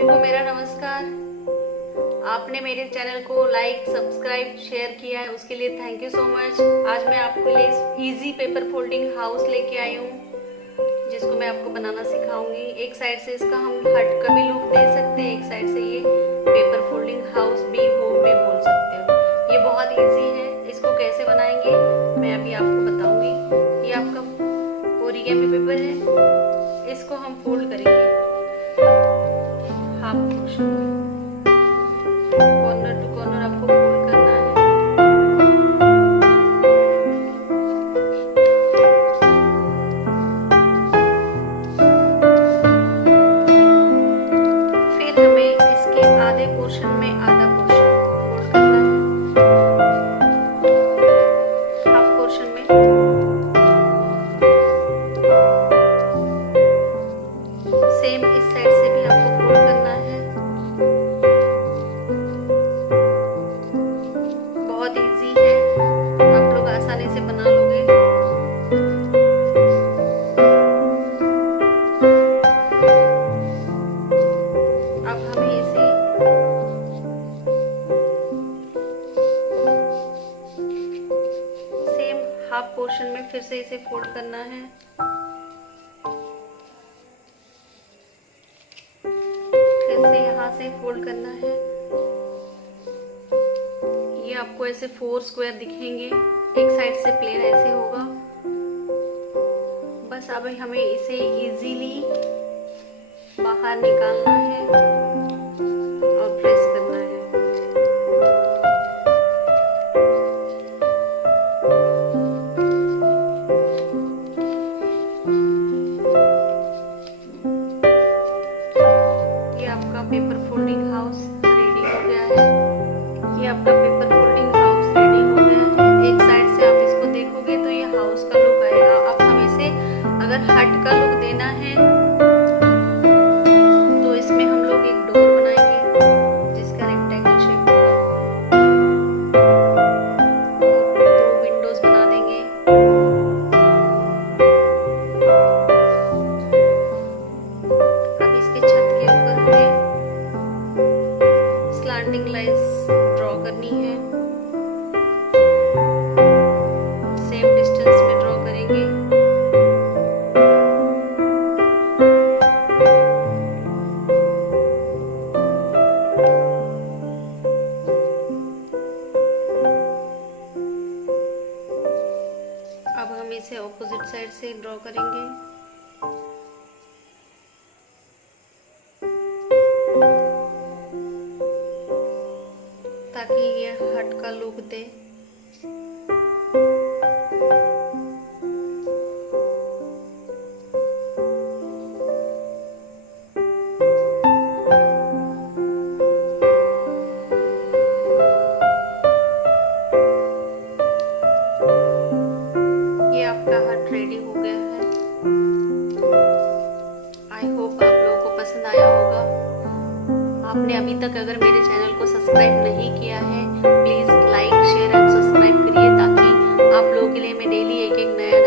सभी को मेरा नमस्कार। आपने मेरे चैनल को लाइक, सब्सक्राइब, शेयर किया है, उसके लिए थैंक यू सो मच। आज मैं आपके लिए इजी पेपर फोल्डिंग हाउस लेके आई हूँ, जिसको मैं आपको बनाना सिखाऊंगी। एक साइड से इसका हम हट का भी लुक दे सकते हैं, एक साइड से ये पेपर फोल्डिंग हाउस भी होम भी बोल सकते हो। ये बहुत इजी है। इसको कैसे बनाएंगे मैं अभी आपको बताऊंगी। ये आपका ओरिगेमी पेपर है, इसको हम फोल्ड करेंगे हाफ पोर्शन में, कॉर्नर टू कॉर्नर आपको फोल्ड करना है। फिर हमें इसके आधे पोर्शन में आधा पोर्शन फोल्ड करना है, हाफ पोर्शन में। सेम इस साइड से भी आपको फोल्ड करना है। बहुत इजी है, आप लोग आसानी से बना लोगे। अब हमें इसे सेम हाफ पोर्शन में फिर से इसे फोल्ड करना है। से यहाँ से फोल्ड करना है। ये आपको ऐसे 4 स्क्वायर दिखेंगे, एक साइड से प्लेन ऐसे होगा। बस अब हमें इसे इजीली बाहर निकालना है और प्रेस करना है। पेपर फोल्डिंग हाउस रेडी हो गया है। ये आपका पेपर फोल्डिंग हाउस रेडी हो गया है। एक साइड से आप इसको देखोगे तो ये हाउस का लुक आएगा। अब हम इसे अगर हट का लुक देना है तो इसमें हम लोग एक डोर बनाएंगे जिसका रेक्टेंगल शेप होगा और 2 विंडोज बना देंगे। अब इसके छत के ऊपर हमें स्लैंडिंग लाइंस ड्रॉ करनी है, सेम डिस्टेंस में ड्रॉ करेंगे। अब हम इसे ऑपोजिट साइड से ड्रॉ करेंगे। ताकि ये हट का लुक दे। ये आपका हट रेडी हो गया है। आई होप आप लोगों को पसंद आया होगा। आपने अभी तक अगर मेरे चैनल को सब्सक्राइब नहीं किया है, please like, share and subscribe करिए, ताकि आप लोगों के लिए मैं डेली एक नया